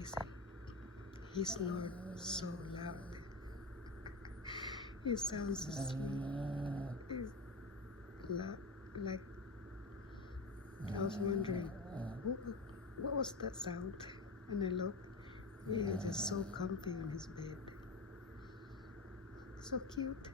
Listen, he snored so loud. He sounds so sweet. He's like, I was wondering, what was that sound? And I looked, he was just so comfy in his bed. So cute.